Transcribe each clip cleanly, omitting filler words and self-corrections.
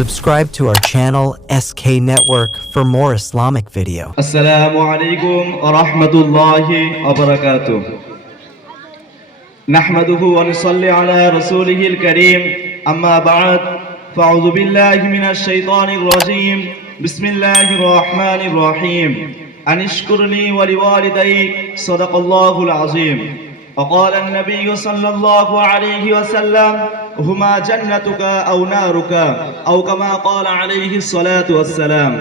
Subscribe to our channel SK Network for more Islamic video. Assalamu alaikum wa rahmatullahi wa barakatuh. Nahmaduhu wa nusalli ala rasulihil kareem. Amma ba'd. Fa'udhu billahi minash shaitanir rajim. Bismillahir rahmanir rahim. Anishkurni wa liwalidayk. Sadaqallahul azim. وقال النبي صلى الله عليه وسلم هما جنتك أو نارك أو كما قال عليه الصلاة والسلام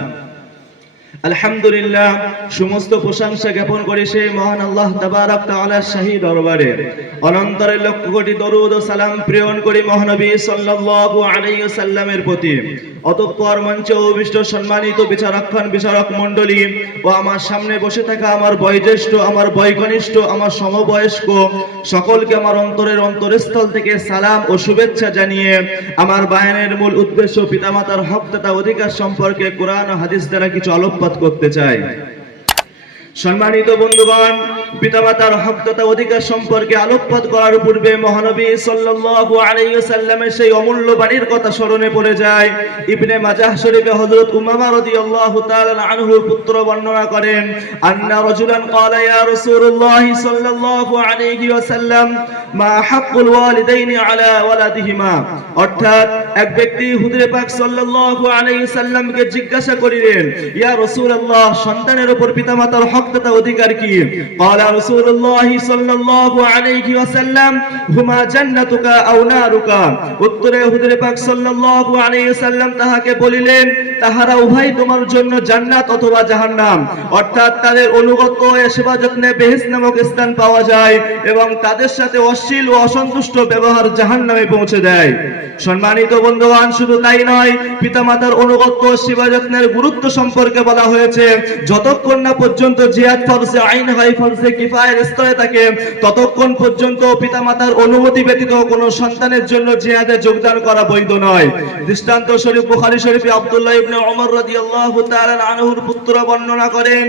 আলহামদুলিল্লাহ সমস্ত প্রশংসা জ্ঞাপন করে সেই মহান আল্লাহ তাবারক তাআলার শাহী দরবারে অনন্তর লক্ষ কোটি দরুদ ও সালাম প্রেরণ করি মহানবী সাল্লাল্লাহু আলাইহি ওয়াসাল্লামের প্রতি। অতঃপর মঞ্চে উপবিষ্ট সম্মানিত বিচারক মণ্ডলী ও আমার সামনে বসে থাকা আমার বয়োজ্যেষ্ঠ, আমার বয়কনিষ্ঠ, আমার সমবয়স্ক সকলকে আমার অন্তরের অন্তরস্থল থেকে সালাম ও শুভেচ্ছা জানিয়ে আমার বয়ানের মূল উদ্দেশ্য পিতামাতার হক তথা অধিকার সম্পর্কে কোরআন ও হাদিস দ্বারা কিছু আলোকপাত করতে চাই। সম্মানিত বন্ধুগণ, পিতামাতার হক তথা অধিকার সম্পর্কে আলোকপাত করার পূর্বে মহানবী সাল্লাল্লাহু আলাইহি ওয়াসাল্লামের সেই অমূল্য বাণীর কথা স্মরণে পড়ে যায়। ইবনে মাজাহ শরীফে হযরত উমামা রাদিয়াল্লাহু তাআলা আনহুর পুত্র বর্ণনা করেন, আন্না রাজুলান ক্বালা ইয়া রাসূলুল্লাহ সাল্লাল্লাহু আলাইহি ওয়াসাল্লাম মা হাক্কুল ওয়ালিদাইনি আলা ওয়ালাদিহিমা। অর্থাৎ এক ব্যক্তি হুজুরে পাক সাল্লাল্লাহু আলাইহি ওয়াসাল্লামকে জিজ্ঞাসা করিলেন, ইয়া রাসূলুল্লাহ, সন্তানের উপর পিতামাতার হক তথা অধিকার কি? ক্বালা রাসূলুল্লাহ সাল্লাল্লাহু আলাইহি ওয়াসাল্লাম হুমা জান্নাতুকা আও নারুকা। উত্তরে হুজুরে পাক সাল্লাল্লাহু আলাইহি ওয়াসাল্লাম তাহাকে বলিলেন, তাহারা উভয় তোমার জন্য জান্নাত অথবা জাহান্নাম। অর্থাৎ তাদের অনুগত ও সেবা যত্নে বেহেশত নামক স্থান পাওয়া যায় এবং তাদের সাথে অশ্লীল ও অসন্তুষ্ট ব্যবহার জাহান্নামে পৌঁছে দেয়। সম্মানিত বন্ধুগণ, শুধু তাই নয়, পিতামাতার অনুগত ও সেবা যত্নের গুরুত্ব সম্পর্কে বলা হয়েছে, যতক্ষণ না পর্যন্ত জিহাদ ফরজে আইন হয়, ফরজে কিফায়ের স্তরে থাকে, ততক্ষণ পর্যন্ত পিতামাতার অনুমতি ব্যতীত কোনো সন্তানের জন্য জিহাদে যোগদান করা বৈধ নয়। দৃষ্টান্ত শরীফ বুখারী শরীফে আব্দুল্লাহ ইবনে ওমর রাদিয়াল্লাহু তাআলা আনহুর পুত্র বর্ণনা করেন,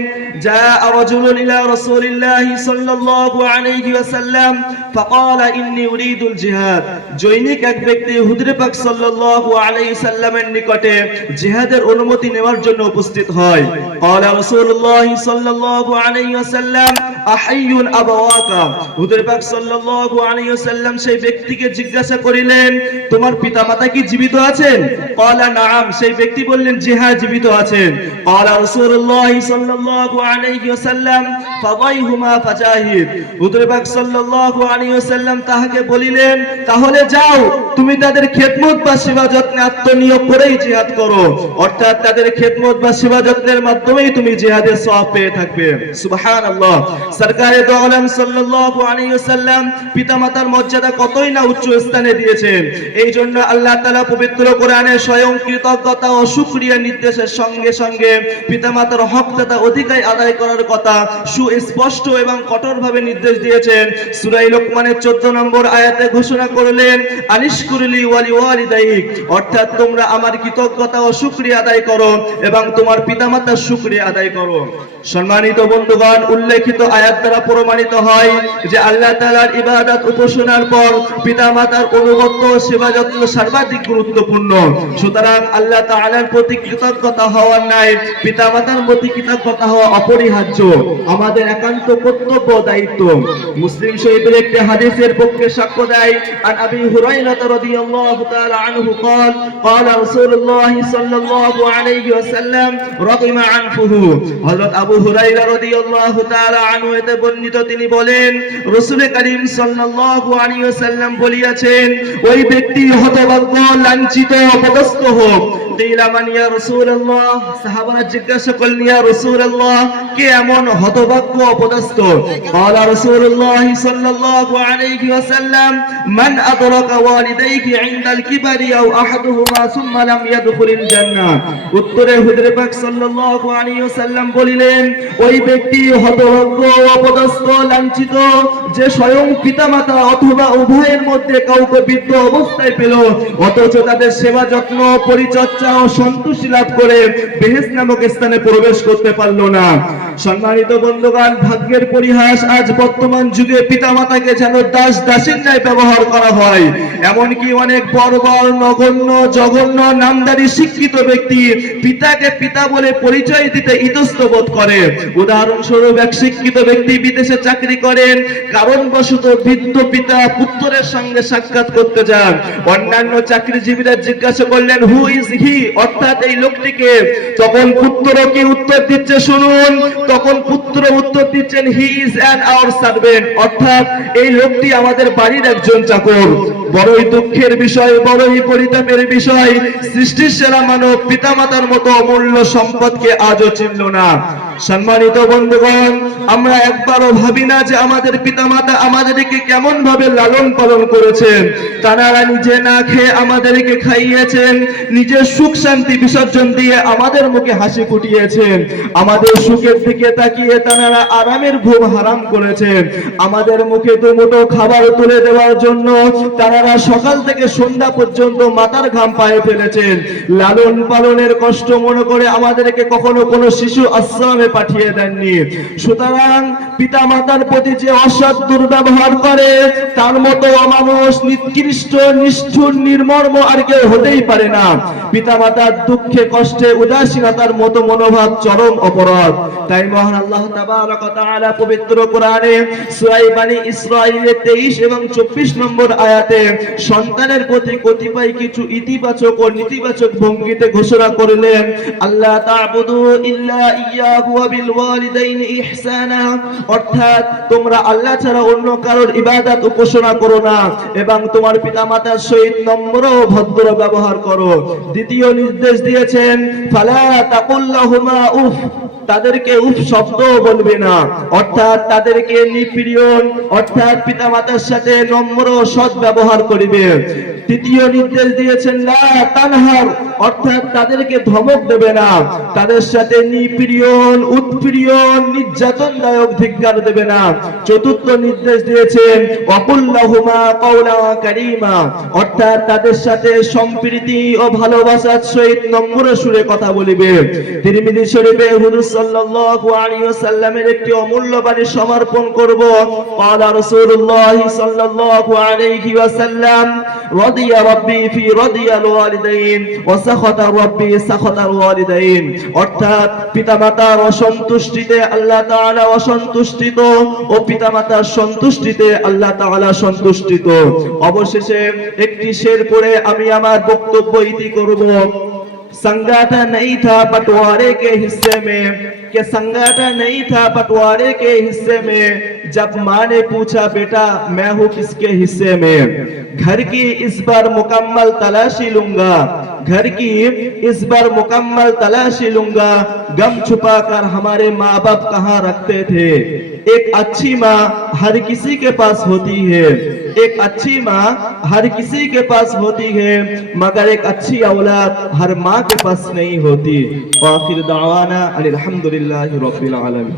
জাআ রাজুলুন ইলা রাসূলিল্লাহি সাল্লাল্লাহু আলাইহি ওয়াসাল্লাম ফাকালা ইন্নী উরিদুল জিহাদ। জৈনিক এক ব্যক্তি হুজুরে পাক সাল্লাল্লাহু আলাইহি সাল্লামের নিকটে জিহাদের অনুমতি নেওয়ার জন্য উপস্থিত হয়। ক্বালা রাসূলুল্লাহ সাল্লাল্লাহু আলাইহি ওয়াসাল্লাম আহাইয়ুন আবাওয়াকা। হুজুরে পাক সাল্লাল্লাহু আলাইহি ওয়াসাল্লাম সেই ব্যক্তিকে জিজ্ঞাসা করিলেন, তোমার পিতামাতা কি জীবিত আছেন? ক্বালা নাআম। সেই ব্যক্তি বললেন, জি হ্যাঁ, জীবিত আছেন। ক্বালা রাসূলুল্লাহ সাল্লাল্লাহু আলাইহি ওয়াসাল্লাম ফাদাইহুমা ফাজাহিদ। হুজুরে পাক সাল্লাল্লাহু আলাইহি ওয়াসাল্লাম তাহাকে বলিলেন, তাহলে যাও, তুমি তাদের খেদমত বা সেবা যত্নে আত্মনিয়োগ করেই জিহাদ করো। অর্থাৎ তাদের খেদমত বা সেবা যত্নের মাধ্যমেই তুমি জিহাদের সওয়াব পেয়ে থাকবে। সুবহানাল্লাহ। সরকারে দো আলম সাল্লাল্লাহু আলাইহি ওয়াসাল্লাম পিতামাতার মর্যাদা কতই না উচ্চ স্থানে দিয়েছেন। এই জন্য আল্লাহ তাআলা পবিত্র কোরআনে স্বয়ং কৃতজ্ঞতা ও শুকরিয়া নির্দেশের সঙ্গে সঙ্গে পিতামাতার হক তথা অধিকার আদায় করার কথা সুস্পষ্ট এবং কঠোরভাবে নির্দেশ দিয়েছেন। সূরা লোকমানের 14 নম্বর আয়াতে ঘোষণা করলেন, আনিশকুরলি ওয়া লিওয়ালিদাইক। অর্থাৎ তোমরা আমার কৃতজ্ঞতা ও শুকরিয়া আদায় করো এবং তোমার পিতামাতার শুকরিয়া আদায় করো। সম্মানিত বন্ধুগণ, উল্লেখিত আয়াত দ্বারা প্রমাণিত হয় যে আল্লাহ তাআলার ইবাদত উপাসনার পর পিতামাতার অনুগত ও সেবা যত্ন সর্বাধিক গুরুত্বপূর্ণ। সুতরাং আল্লাহ তাআলার প্রতি কৃতজ্ঞতা হওয়ার ন্যায় পিতামাতার প্রতি কৃতজ্ঞতা হওয়া অপরিহার্য, আমাদের একান্ত কর্তব্য ও দায়িত্ব। মুসলিম শরীফের একটি হাদিসের পক্ষে সাক্ষ্য দেয়, আন আবি হুরায়রা রাদিয়াল্লাহু তাআলা আনহু قال قال رسول الله صلى الله عليه وسلم رغم عنفه। হযরত আবু হুরায়রা রাদিয়াল্লাহু তাআলা আনহু এতে বর্ণিত, তিনি বলেন, রাসূল করিম সাল্লাল্লাহু আলাইহি ওয়াসাল্লাম বলিয়াছেন, ওই ব্যক্তি হতভাগ্য, লাঞ্ছিত, অপদস্থ হোক। কিলা মান ইয়া রাসূলুল্লাহ। সাহাবারা জিজ্ঞাসা করলেন, ইয়া রাসূলুল্লাহ, কে এমন হতভাগ্য, অপদস্থ? ক্বালা রাসূলুল্লাহ সাল্লাল্লাহু আলাইহি ওয়াসাল্লাম মান আদরাকা ওয়ালিদাইহি ইনদাল কিবারি আও আহাদুহুমা সুম্মা লাম ইয়াদখুলিল জান্নাহ। উত্তরে হুজুরে পাক সাল্লাল্লাহু আলাইহি ওয়াসাল্লাম বলিলেন, ওই ব্যক্তি হতভাগ্য, অপদস্থ, লাঞ্ছিত, যে স্বয়ং পিতামাতা অথবা উভয়ের মধ্যে কাউকে বৃদ্ধ অবস্থায় পেল, অথচ তাদের সেবা যত্ন, পরিচর্যা ও সন্তুষ্টি লাভ করে বেহেশত নামক স্থানে প্রবেশ করতে পারলো না। সম্মানিত বন্ধুগণ, ভাগ্যের পরিহাস, আজ বর্তমান যুগে পিতামাতাকে যেন দাস দাসীর ন্যায় ব্যবহার করা হয়। এমনকি অনেক বর্বর, নগণ্য, জঘন্য, নামদারি শিক্ষিত ব্যক্তি পিতাকে পিতা বলে পরিচয় দিতে ইতস্তত বোধ করে। উদাহরণস্বরূপ, এক শিক্ষিত ব্যক্তি বিদেশে চাকরি করেন, কারণবশত বৃদ্ধ পিতা পুত্রের সঙ্গে সাক্ষাৎ করতে যান। অন্যান্য চাকরিজীবীরা জিজ্ঞাসা করলেন, হু ইজ হি, অর্থাৎ এই লোকটিকে। তখন পুত্র কি উত্তর দিচ্ছে শুনুন। তখন পুত্র উত্তর দিচ্ছেন, he is an our servant, অর্থাৎ এই লোকটি আমাদের বাড়ির একজন চাকর। বড়ই দুঃখের বিষয়, বড়ই পরিতাপের বিষয়, সৃষ্টির সেরা মানব পিতামাতার মতো অমূল্য সম্পদকে আজও চিনল না। সম্মানিত বন্ধুগণ, আমরা একবারও ভাবি না যে আমাদের পিতামাতা আমাদেরকে কেমন ভাবে লালন পালন করেছেন। তারা নিজে না খেয়ে আমাদেরকে খাইয়েছেন, নিজের সুখ শান্তি বিসর্জন দিয়ে আমাদের মুখে হাসি ফুটিয়েছেন। আমাদের সুখের দিকে তাকিয়ে তারা আরামের ঘুম হারাম করেছেন। আমাদের মুখে দুমুঠো খাবার তুলে দেওয়ার জন্য তারা সকাল থেকে সন্ধ্যা পর্যন্ত মাথার ঘাম পায়ে ফেলেছেন। লালন পালনের কষ্ট মনে করে আমাদেরকে কখনো কোনো শিশু আশ্রমে পাঠিয়ে দেননি। সুতরাং পিতা মাতার প্রতি যে অসৎ দুর্ব্যবহার করে, তার মতো অমানুষ, নিকৃষ্ট, নিষ্ঠুর, নির্মম আর কেউ হতেই পারে না। পিতা মাতার দুঃখে কষ্টে উদাসীনতার মতো মনোভাব চরম অপরাধ। তাই মহান আল্লাহ তাবারক ওয়া তাআলা পবিত্র কোরআনে সূরা বনী ইসরাঈলের 23 এবং 24 নম্বর আয়াতে সন্তানের প্রতি কতিপয় কিছু ইতিবাচক ও নেতিবাচক ভঙ্গিতে ঘোষণা করলেন, আল্লাহ তা'বুদু ইল্লা ইয়াহু ওয়া বিল ওয়ালিদাইনি ইহসানা, অর্থাৎ তোমরা আল্লাহ ছাড়া অন্য কারোর ইবাদত উপাসনা করো না এবং তোমার পিতামাতার সহিত নম্র ও ভদ্র ব্যবহার করো। দ্বিতীয় নির্দেশ দিয়েছেন, ফালা তাকুল লাহুমা উফ, তাদেরকে উফ শব্দ বলবে না, অর্থাৎ তাদেরকে নিপীড়ন, অর্থাৎ পিতামাতার সাথে নম্র সৎ ব্যবহার করিবে। তৃতীয় নির্দেশ দিয়েছেন, লা তানহার, অর্থাৎ তাদেরকে ধমক দেবে না, তাদের সাথে নিপীড়ন, উৎপীড়ন, নির্যাতনদায়ক ধিক্কার দেবে না। চতুর্থ নির্দেশ দিয়েছেন, ওয়াকুল লাহুমা কাওলান কারীমা, অর্থাৎ তাদের সাথে সম্প্রীতি ও ভালোবাসার সহিত নম্র সুরে কথা বলিবে। তিরমিজি শরীফে হুজুর সাল্লাল্লাহু আলাইহি ওয়াসাল্লামের একটি অমূল্য বাণী সমর্পণ করব। ক্বালা রাসূলুল্লাহ সাল্লাল্লাহু আলাইহি ওয়াসাল্লাম, রাদিয়া রাব্বি ফি রাদিয়াল ওয়ালিদাইন ওয়া সাখাতা রাব্বি সাখাতাল ওয়ালিদাইন, অর্থাৎ পিতামাতার অসন্তুষ্টিতে আল্লাহ তাআলা অসন্তুষ্টিত ও পিতামাতার সন্তুষ্টিতে আল্লাহ তাআলা সন্তুষ্টিত। অবশেষে একটি শের পড়ে আমি আমার বক্তব্য ইতি করব। संगाटा नहीं था बंटवारे के हिस्से में, कि संगाटा नहीं था बंटवारे के हिस्से में, जब माँ ने पूछा बेटा मैं हूँ किसके हिस्से में, घर की इस बार मुकम्मल तलाशी लूंगा, घर की इस बार मुकम्मल तलाशी लूंगा, गम छुपा कर हमारे माँ बाप कहाँ रखते थे। एक अच्छी माँ हर किसी के पास होती है, एक अच्छी माँ हर किसी के पास होती है, मगर एक अच्छी औलाद हर माँ के पास नहीं होती। आखिर दावाना अल्हम्दुलिल्लाहि रब्बिल आलमीन।